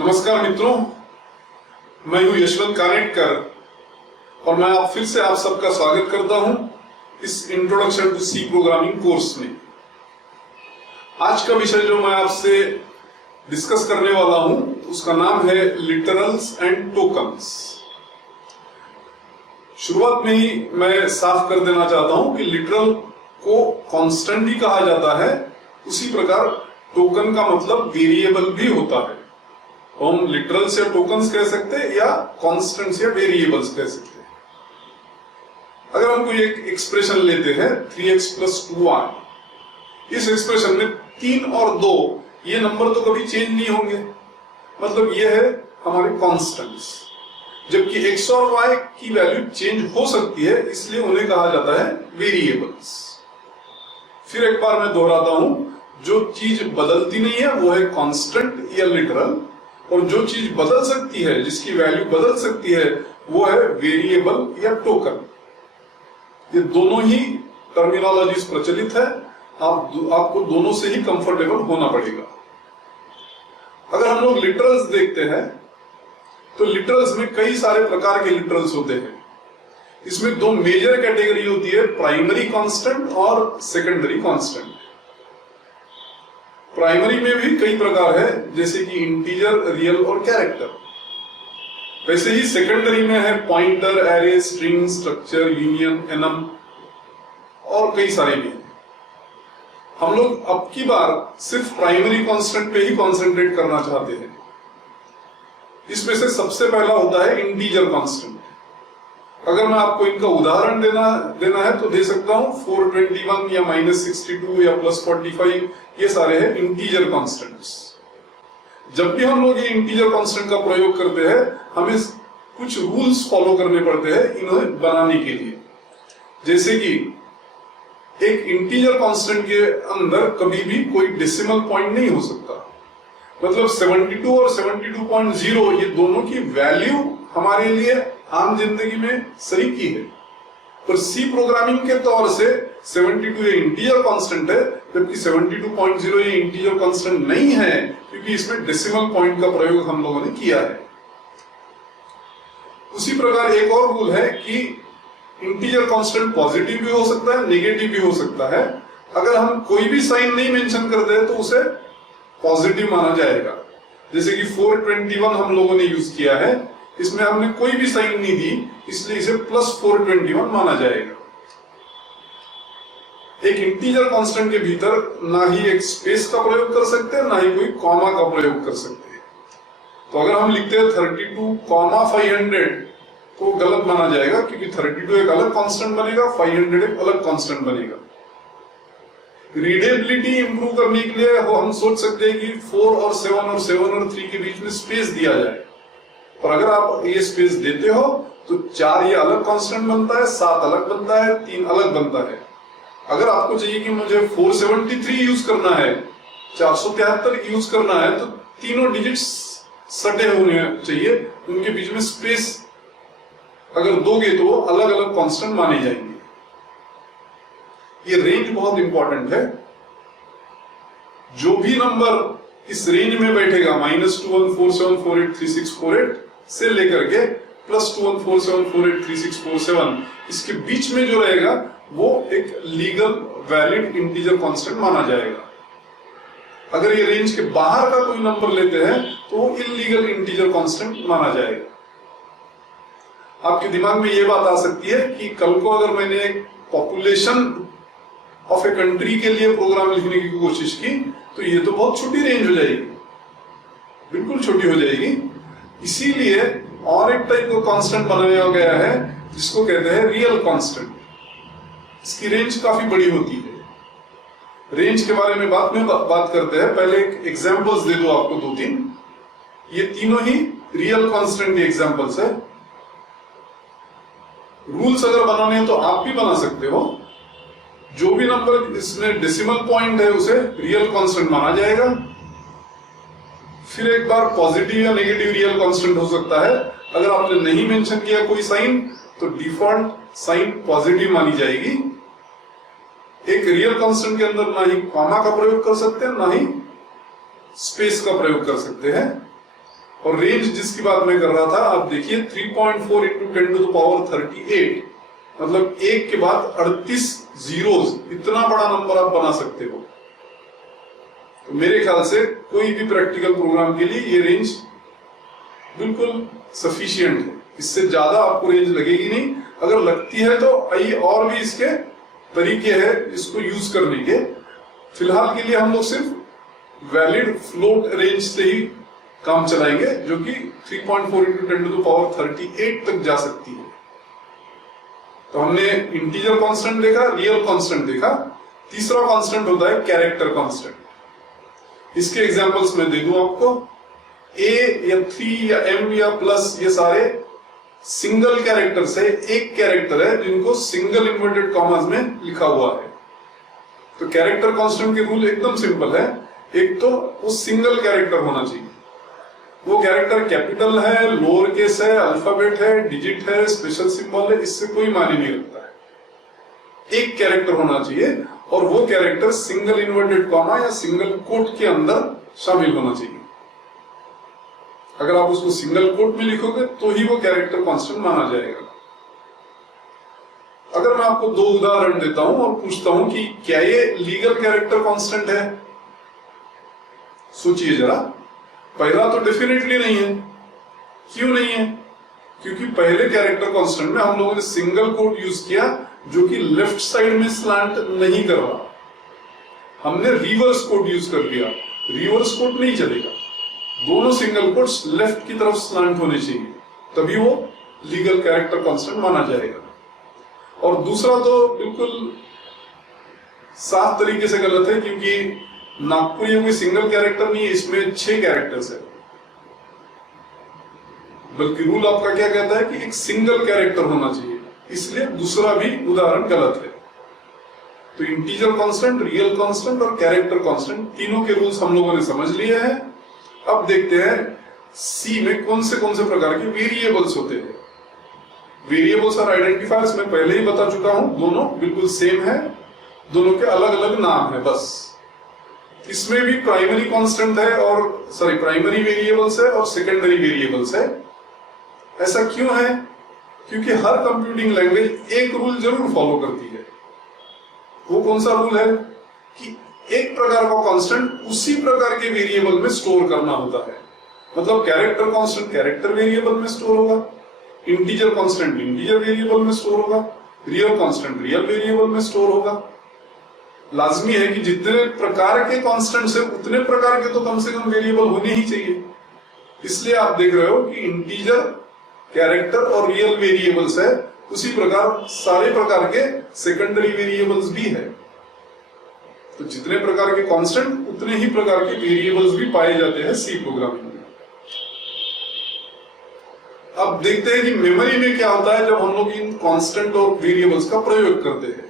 नमस्कार मित्रों, मैं हूं यशवंत कानेटकर और मैं फिर से आप सबका स्वागत करता हूं इस introduction to C programming course में। आज का विषय जो मैं आपसे डिस्कस करने वाला हूं उसका नाम है लिटरल्स एंड टोकन्स। शुरुआत में ही मैं साफ कर देना चाहता हूं कि लिटरल को कांस्टेंट भी कहा जाता है, उसी प्रकार टोकन का मतलब वेरिएबल भी होता है। हम लिटरल्स या टोकन्स कह सकते हैं या कांस्टेंट्स या वेरिएबल्स कह सकते हैं। अगर हम कोई एक एक्सप्रेशन लेते हैं 3x + 2y, इस एक्सप्रेशन में 3 और 2 ये नंबर तो कभी चेंज नहीं होंगे, मतलब ये है हमारे कांस्टेंट्स। जबकि x और y की वैल्यू चेंज हो सकती है, इसलिए उन्हें कहा जाता है वेरिएबल्स। फिर एक बार मैं दोहराता हूं, जो चीज बदलती नहीं है वो है कांस्टेंट या लिटरल, और जो चीज बदल सकती है, जिसकी वैल्यू बदल सकती है, वो है वेरिएबल या टोकन। ये दोनों ही टर्मिनोलॉजीज प्रचलित है, आपको दोनों से ही कंफर्टेबल होना पड़ेगा। अगर हम लोग लिटरल्स देखते हैं तो लिटरल्स में कई सारे प्रकार के लिटरल्स होते हैं। इसमें दो मेजर कैटेगरी होती है, प्राइमरी कांस्टेंट और सेकेंडरी कांस्टेंट। प्राइमरी में भी कई प्रकार है, जैसे कि इंटीजर, रियल और कैरेक्टर। वैसे ही सेकेंडरी में है pointer, array, string, structure, union, annum और कई सारे भी। हम लोग अब की बार सिर्फ प्राइमरी कांस्टेंट पे ही कॉन्सेंट्रेट करना चाहते हैं। इसमें से सबसे पहला होता है इंटीजर कांस्टेंट। अगर मैं आपको इनका उदाहरण देना है तो दे सकता हूं, 421 या -62 या +45, ये सारे हैं इंटीजर कांस्टेंट्स। जब भी हम लोग ये इंटीजर कांस्टेंट का प्रयोग करते हैं, हमें कुछ रूल्स फॉलो करने पड़ते हैं इन्हें बनाने के लिए। जैसे कि एक इंटीजर कांस्टेंट के अंदर कभी भी कोई डेसिमल पॉइंट नहीं हो सकता। मतलब 72 और 72.0 ये दोनों की वैल्यू हमारे लिए आम जिंदगी में सही की है, पर सी प्रोग्रामिंग के तौर से 72 ये इंटीजर कांस्टेंट है, जबकि 72.0 ये इंटीजर कांस्टेंट नहीं है, क्योंकि इसमें डेसिमल पॉइंट का प्रयोग हम लोगों ने किया है। उसी प्रकार एक और रूल है कि इंटीजर कांस्टेंट पॉजिटिव भी हो सकता है, नेगेटिव भी हो सकता है। अगर हम कोई भी साइन नहीं मेंशन करते हैं तो उसे पॉजिटिव माना जाएगा। जैसे कि 421 हम लोगों ने यूज किया है, इसमें हमने कोई भी साइन नहीं दी, इसलिए इसे +421 माना जाएगा। एक इंटीजर कांस्टेंट के भीतर ना ही एक स्पेस का प्रयोग कर सकते हैं, ना ही कोई कॉमा का प्रयोग कर सकते हैं। तो अगर हम लिखते हैं 32,500 तो गलत माना जाएगा, क्योंकि 32 एक अलग कांस्टेंट बनेगा, 500 एक अलग कांस्टेंट बनेगा। रीडेबिलिटी इंप्रूव करने के लिए हम सोच सकते हैं कि 4 और 7 और 7 और 3 के बीच में स्पेस दिया जाए, पर अगर आप ये स्पेस देते हो तो 4 ये अलग कांस्टेंट बनता है, 7 अलग बनता है, 3 अलग बनता है। अगर आपको चाहिए कि मुझे 473 यूज करना है, 473 यूज करना है, तो तीनों डिजिट्स सटे होने चाहिए, उनके बीच में स्पेस अगर दोगे तो वो अलग अलग कांस्टेंट माने जाएंगे। ये रेंज बहुत इंपॉर्टेंट है। जो भी नंबर इस रेंज में बैठेगा, -2147483648 से लेकर के +2147483647, इसके बीच में जो रहेगा वो एक लीगल वैलिड इंटीजर कांस्टेंट माना जाएगा। अगर ये रेंज के बाहर का कोई नंबर लेते हैं तो वो इलीगल इंटीजर कांस्टेंट माना जाएगा। आपके दिमाग में ये बात आ सकती है कि कल को अगर मैंने एक पॉपुलेशन ऑफ ए कंट्री के लिए प्रोग्राम लिखने की कोशिश की तो ये तो बहुत छोटी रेंज हो जाएगी, बिल्कुल छोटी हो जाएगी। इसीलिए और एक टाइप का कांस्टेंट बनाया गया है जिसको कहते हैं रियल कांस्टेंट। इसकी रेंज काफी बड़ी होती है। रेंज के बारे में बाद में बात करते हैं, पहले एग्जांपल्स दे दो आपको 2-3। ये तीनों ही रियल कांस्टेंट के एग्जांपल्स है। रूल्स अगर बनाने हैं तो आप भी बना सकते हो। जो भी नंबर इसमें डेसिमल पॉइंट है उसे रियल कांस्टेंट माना जाएगा। फिर एक बार पॉजिटिव या नेगेटिव रियल कांस्टेंट हो सकता है। अगर आपने नहीं मेंशन किया कोई साइन तो डिफॉल्ट साइन पॉजिटिव मानी जाएगी। एक रियल कांस्टेंट के अंदर ना ही कॉमा का प्रयोग कर सकते हैं, ना ही स्पेस का प्रयोग कर सकते हैं। और रेंज जिसकी बात मैं कर रहा था, आप देखिए 3.4 इंटू 10⁻38, मतलब एक के बाद 38 जीरोस, इतना बड़ा नंबर आप बना सकते हो। तो मेरे ख्याल से कोई भी प्रैक्टिकल प्रोग्राम के लिए ये रेंज बिल्कुल सफिशिएंट है, इससे ज्यादा आपको रेंज लगेगी नहीं। अगर लगती है तो आइए और भी इसके तरीके हैं इसको यूज करने के। फिलहाल के लिए हम लोग सिर्फ वैलिड फ्लोट रेंज से ही काम चलाएंगे, जो कि 3.4 इंटू 10⁻38 तक जा सकती है। तो हमने इंटीजर कांस्टेंट देखा, रियल कांस्टेंट देखा। तीसरा कांस्टेंट होता है कैरेक्टर कांस्टेंट। इसके एग्जांपल्स मैं दे दूं आपको। ए या 3 या एम या प्लस, ये सारे सिंगल कैरेक्टर्स है, एक कैरेक्टर है जिनको सिंगल इन्वर्टेड कॉमास में लिखा हुआ है। तो कैरेक्टर कांस्टेंट के रूल एकदम सिंपल है। एक तो वो सिंगल कैरेक्टर होना चाहिए, वो कैरेक्टर कैपिटल है, लोअर केस है, अल्फाबेट है, डिजिट है, स्पेशल सिंबल है, इससे कोई मायने नहीं रखता है। एक कैरेक्टर होना चाहिए और वो कैरेक्टर सिंगल इन्वर्टेड कॉमा या सिंगल कोट के अंदर शामिल होना चाहिए। अगर आप उसको सिंगल कोट में लिखोगे तो ही वो कैरेक्टर कांस्टेंट माना जाएगा। अगर मैं आपको दो उदाहरण देता हूं और पूछता हूं कि क्या ये लीगल कैरेक्टर कांस्टेंट है, सोचिए जरा। पहला तो डेफिनेटली नहीं है। क्यों नहीं है? क्योंकि पहले कैरेक्टर कांस्टेंट में हम लोगों ने सिंगल कोट यूज किया, जो कि लेफ्ट साइड में स्लैंट नहीं कर रहा। हमने रिवर्स कोट यूज कर दिया, रिवर्स कोट नहीं चलेगा। दोनों सिंगल कोट्स लेफ्ट की तरफ स्लैंट होने चाहिए, तभी वो लीगल कैरेक्टर कांस्टेंट माना जाएगा। और दूसरा तो बिल्कुल साफ तरीके से गलत है, क्योंकि नागपुरी कोई सिंगल कैरेक्टर नहीं है, इसमें 6 कैरेक्टर्स है। बल्कि रूल आपका क्या कहता है कि एक सिंगल कैरेक्टर होना चाहिए, इसलिए दूसरा भी उदाहरण गलत है। तो इंटीजर कांस्टेंट, रियल कांस्टेंट और कैरेक्टर कांस्टेंट, तीनों के रूल्स हम लोगों ने समझ लिए हैं। अब देखते हैं सी में कौन से प्रकार के वेरिएबल्स होते हैं। वेरिएबल्स और आइडेंटिफायर्स मैं पहले ही बता चुका हूं, दोनों बिल्कुल सेम है, दोनों के अलग अलग नाम है बस। इसमें भी प्राइमरी कांस्टेंट है और प्राइमरी वेरिएबल्स है और सेकेंडरी वेरिएबल्स है। ऐसा क्यों है? क्योंकि हर कंप्यूटिंग लैंग्वेज एक रूल जरूर फॉलो करती है। वो कौन सा रूल है? कि एक प्रकार का कांस्टेंट उसी प्रकार के वेरिएबल में स्टोर करना होता है। मतलब कैरेक्टर कांस्टेंट कैरेक्टर वेरिएबल में स्टोर होगा, इंटीजर कांस्टेंट इंटीजर वेरिएबल में स्टोर होगा, रियल कांस्टेंट रियल वेरिएबल में स्टोर होगा। लाजमी है कि जितने प्रकार के कांस्टेंट्स है उतने प्रकार के तो कम से कम वेरिएबल होने ही चाहिए। इसलिए आप देख रहे हो कि इंटीजर, कैरेक्टर और रियल वेरिएबल्स है, उसी प्रकार सारे प्रकार के सेकेंडरी वेरिएबल्स भी है। तो जितने प्रकार के कांस्टेंट उतने ही प्रकार के वेरिएबल्स भी पाए जाते हैं सी प्रोग्रामिंग में। अब देखते हैं कि मेमोरी में क्या होता है जब हम लोग इन कांस्टेंट और वेरिएबल्स का प्रयोग करते हैं।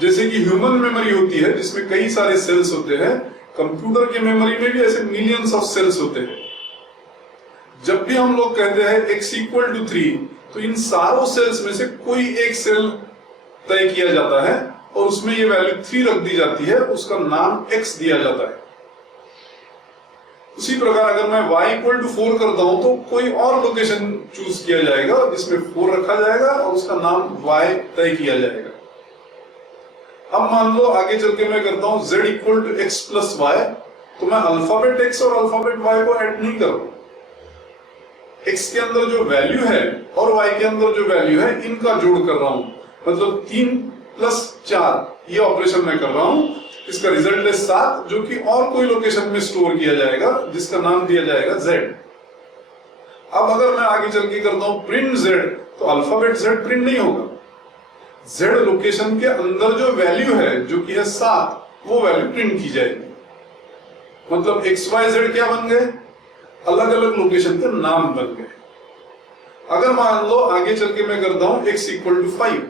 जैसे कि ह्यूमन मेमोरी होती है जिसमें कई सारे सेल्स होते हैं, कंप्यूटर के मेमोरी में भी ऐसे मिलियंस ऑफ सेल्स होते हैं। जब भी हम लोग कहते हैं x = 3, तो इन सारों सेल्स में से कोई एक सेल तय किया जाता है और उसमें ये वैल्यू 3 रख दी जाती है, उसका नाम x दिया जाता है। उसी प्रकार अगर मैं y = 4 करता हूं तो कोई और लोकेशन चूज किया जाएगा जिसमें 4 रखा जाएगा और उसका नाम y तय किया जाएगा। अब मान लो आगे चल के मैं करता हूं z = x + y, तो मैं अल्फाबेट x और अल्फाबेट y को ऐड नहीं कर रहा हूं। x के अंदर जो वैल्यू है और y के अंदर जो वैल्यू है इनका जोड़ कर रहा हूं, मतलब 3 + 4 ये ऑपरेशन मैं कर रहा हूं। इसका रिजल्ट है 7, जो कि और कोई लोकेशन में स्टोर किया जाएगा जिसका नाम दिया जाएगा z। अब अगर मैं आगे चल के करता हूं प्रिंट z, तो अल्फाबेट z प्रिंट नहीं होगा। z लोकेशन के अंदर जो वैल्यू है जो कि है 7, वो वैल्यू प्रिंट की जाएगी। मतलब x y z क्या बन गए? अलग अलग लोकेशन के नाम बन गए। अगर मान लो आगे चल के मैं करता हूं x = 5,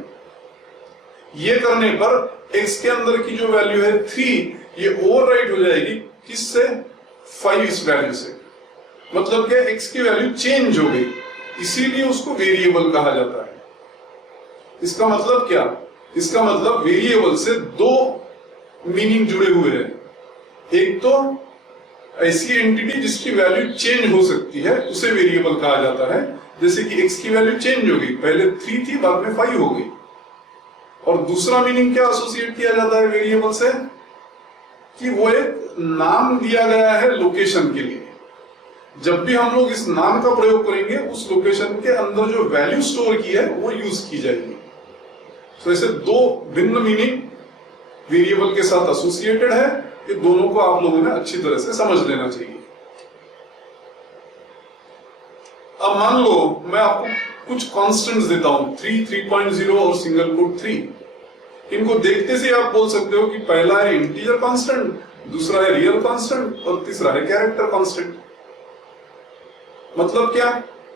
ये करने पर x के अंदर की जो वैल्यू है 3, ये ओवरराइट हो जाएगी किससे? 5 इस वैल्यू से। मतलब क्या? x की वैल्यू चेंज हो गई, इसीलिए उसको वेरिएबल कहा जाता है। इसका मतलब क्या? इसका मतलब वेरिएबल से 2 मीनिंग जुड़े हुए हैं। एक तो ऐसी एंटिटी जिसकी वैल्यू चेंज हो सकती है उसे वेरिएबल कहा जाता है। जैसे कि x की वैल्यू चेंज हो गई, पहले 3 थी बाद में 5 हो गई। और दूसरा मीनिंग क्या एसोसिएट किया जाता है वेरिएबल से, कि वो एक नाम दिया गया है लोकेशन के लिए। जब भी हम लोग इस नाम का प्रयोग करेंगे उस लोकेशन के अंदर जो वैल्यू स्टोर की है वो यूज की जाएगी। तो ऐसे दो भिन्न मीनिंग वेरिएबल के साथ एसोसिएटेड है। ये दोनों को आप लोगों ने अच्छी तरह से समझ लेना चाहिए। अब मान लो मैं आपको कुछ कांस्टेंट्स देता हूं 3, 3.0 और सिंगल कोट 3। इनको देखते से आप बोल सकते हो कि पहला है इंटीजर कांस्टेंट, दूसरा है रियल कांस्टेंट और तीसरा है कैरेक्टर कांस्टेंट। मतलब क्या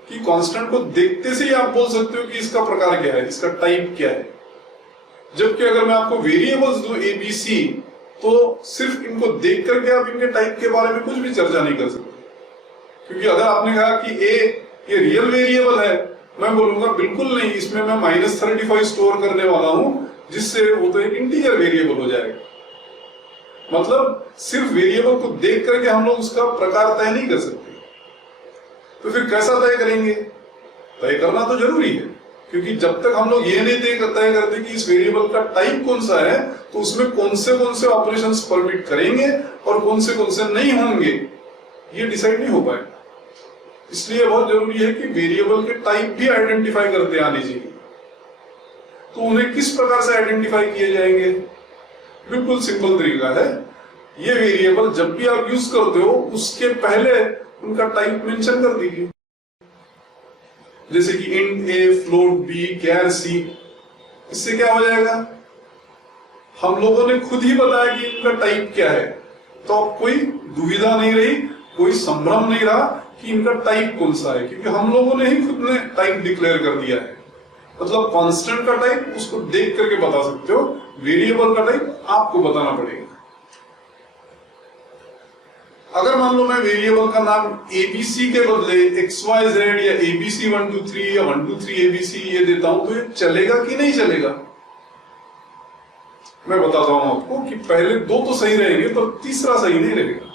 कि कांस्टेंट को देखते से ही आप बोल सकते हो कि इसका प्रकार क्या है, इसका टाइप क्या है। जबकि अगर मैं आपको वेरिएबल्स दूं ए बी सी, तो सिर्फ इनको देख करके आप इनके टाइप के बारे में कुछ भी चर्चा नहीं कर सकते। क्योंकि अगर आपने कहा कि ए ये रियल वेरिएबल है, मैं बोलूंगा बिल्कुल नहीं, इसमें मैं -35 स्टोर करने वाला हूं, जिससे वो तो एक इंटीजर वेरिएबल हो जाएगा। मतलब सिर्फ वेरिएबल को देख करके हम लोग उसका प्रकार तय नहीं कर सकते। तो फिर कैसा तय करेंगे? तय करना तो जरूरी है, क्योंकि जब तक हम लोग ये नहीं तय करते कि इस वेरिएबल का टाइप कौन सा है, तो उसमें कौन से ऑपरेशंस परमिट करेंगे और कौन से नहीं होंगे, ये डिसाइड नहीं हो पाएगा। इसलिए बहुत जरूरी है कि वेरिएबल के टाइप भी आइडेंटिफाई करते आने चाहिए। तो उन्हें किस प्रकार से आइडेंटिफाई किए जाएंगे? बिल्कुल सिंपल तरीका है। ये वेरिएबल जब भी आप यूज करते हो उसके पहले उनका टाइप मेंशन कर दीजिए। जैसे कि इंट ए, फ्लोट बी, कैर सी। इससे क्या हो जाएगा? हम लोगों ने खुद ही बताया कि इनका टाइप क्या है, तो अब कोई दुविधा नहीं रही, कोई संभ्रम नहीं रहा कि इनका टाइप कौन सा है, क्योंकि हम लोगों ने ही खुद ने टाइप डिक्लेयर कर दिया है। मतलब कांस्टेंट का टाइप उसको देख करके बता सकते हो, वेरिएबल का टाइप आपको बताना पड़ेगा। अगर मान लो मैं वेरिएबल का नाम एबीसी के बदले XYZ या ABC 1 2 3 या 1 2 3 ABC ये देता हूं, तो ये चलेगा कि नहीं चलेगा? मैं बताता हूं आपको कि पहले दो तो सही रहेंगे पर तीसरा सही नहीं रहेगा।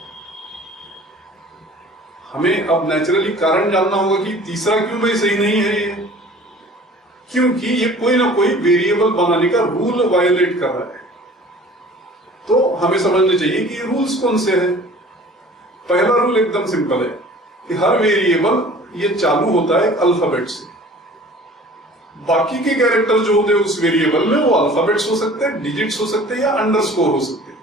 हमें अब नेचुरली कारण जानना होगा कि तीसरा क्यों भाई सही नहीं है ये, क्योंकि ये कोई ना कोई वेरिएबल बनाने का रूल वायोलेट कर रहा है। तो हमें समझना चाहिए कि ये रूल्स कौन से हैं। पहला रूल एकदम सिंपल है कि हर वेरिएबल ये चालू होता है अल्फाबेट से। बाकी के कैरेक्टर जो होते हैं उस वेरिएबल में वो अल्फाबेट्स हो सकते हैं, डिजिट्स हो सकते हैं या अंडरस्कोर हो सकते हैं।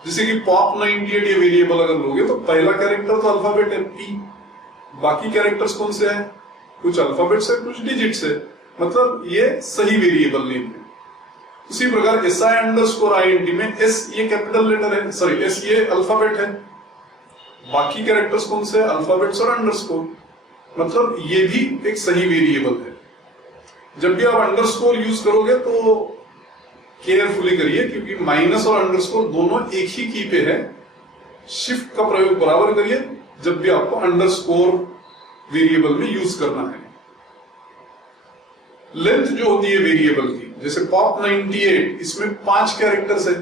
जैसे कि पॉप 98 ये वेरिएबल अगर लोगे तो पहला कैरेक्टर तो अल्फाबेट है P, बाकी कैरेक्टर्स कौन से हैं? कुछ अल्फाबेट्स है, कुछ डिजिट्स है। मतलब ये सही वेरिएबल नेम है। उसी प्रकार SI_INT में S ये कैपिटल लेटर है, सॉरी S ये अल्फाबेट है, बाकी कैरेक्टर्स कौन से? अल्फाबेट्स और अंडरस्कोर। मतलब ये भी एक सही वेरिएबल है। जब भी आप अंडरस्कोर यूज करोगे तो केयरफुली करिए, क्योंकि माइनस और अंडरस्कोर दोनों एक ही की पे है। शिफ्ट का प्रयोग बराबर करिए जब भी आपको अंडरस्कोर वेरिएबल में यूज करना है। लेंथ जो होती है वेरिएबल की, जैसे पॉप 98 इसमें 5 कैरेक्टर्स है,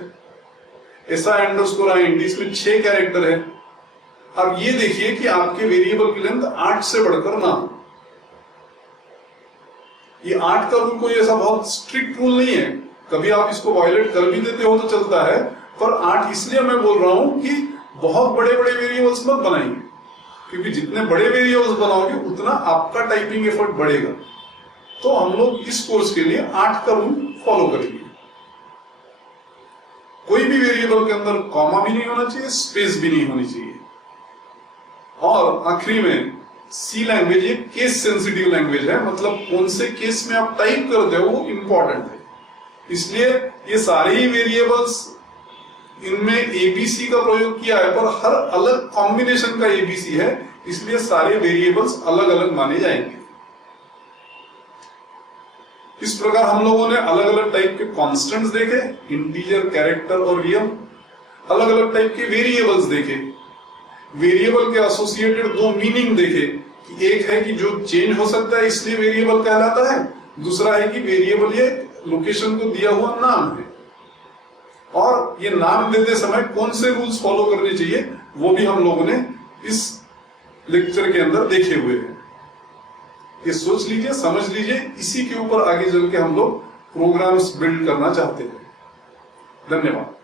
SI_INT इसमें 6 कैरेक्टर है। अब ये देखिए कि आपके वेरिएबल की लेंथ 8 से बढ़कर ना हो। ये 8 का रूल कोई ऐसा बहुत स्ट्रिक्ट रूल नहीं है, कभी आप इसको वायलेट कर भी देते हो तो चलता है, पर 8 इसलिए मैं बोल रहा हूं कि बहुत बड़े बड़े वेरिएबल्स मत बनाइए, क्योंकि जितने बड़े वेरिएबल्स बनाओगे उतना आपका टाइपिंग एफर्ट बढ़ेगा। तो हम लोग इस कोर्स के लिए 8 का रूल फॉलो करेंगे। कोई भी वेरिएबल के अंदर कॉमा भी नहीं होना चाहिए, स्पेस भी नहीं होनी चाहिए। और आखिरी में सी लैंग्वेज ये केस सेंसिटिव लैंग्वेज है, मतलब कौन से केस में आप टाइप करते हो वो इंपॉर्टेंट है। इसलिए ये सारे ही वेरिएबल्स इनमें एबीसी का प्रयोग किया है, पर हर अलग कॉम्बिनेशन का एबीसी है, इसलिए सारे वेरिएबल्स अलग अलग माने जाएंगे। इस प्रकार हम लोगों ने अलग अलग टाइप के कॉन्स्टेंट्स देखे, इंटीजर, कैरेक्टर और रियल। अलग अलग टाइप के वेरिएबल्स देखे, वेरिएबल के एसोसिएटेड 2 मीनिंग देखे कि एक है कि जो चेंज हो सकता है इसलिए वेरिएबल कहलाता है, दूसरा है कि वेरिएबल ये लोकेशन को दिया हुआ नाम है। और ये नाम देते समय कौन से रूल्स फॉलो करने चाहिए वो भी हम लोगों ने इस लेक्चर के अंदर देखे हुए हैं। ये सोच लीजिए, समझ लीजिए, इसी के ऊपर आगे चल के हम लोग प्रोग्राम्स बिल्ड करना चाहते हैं। धन्यवाद।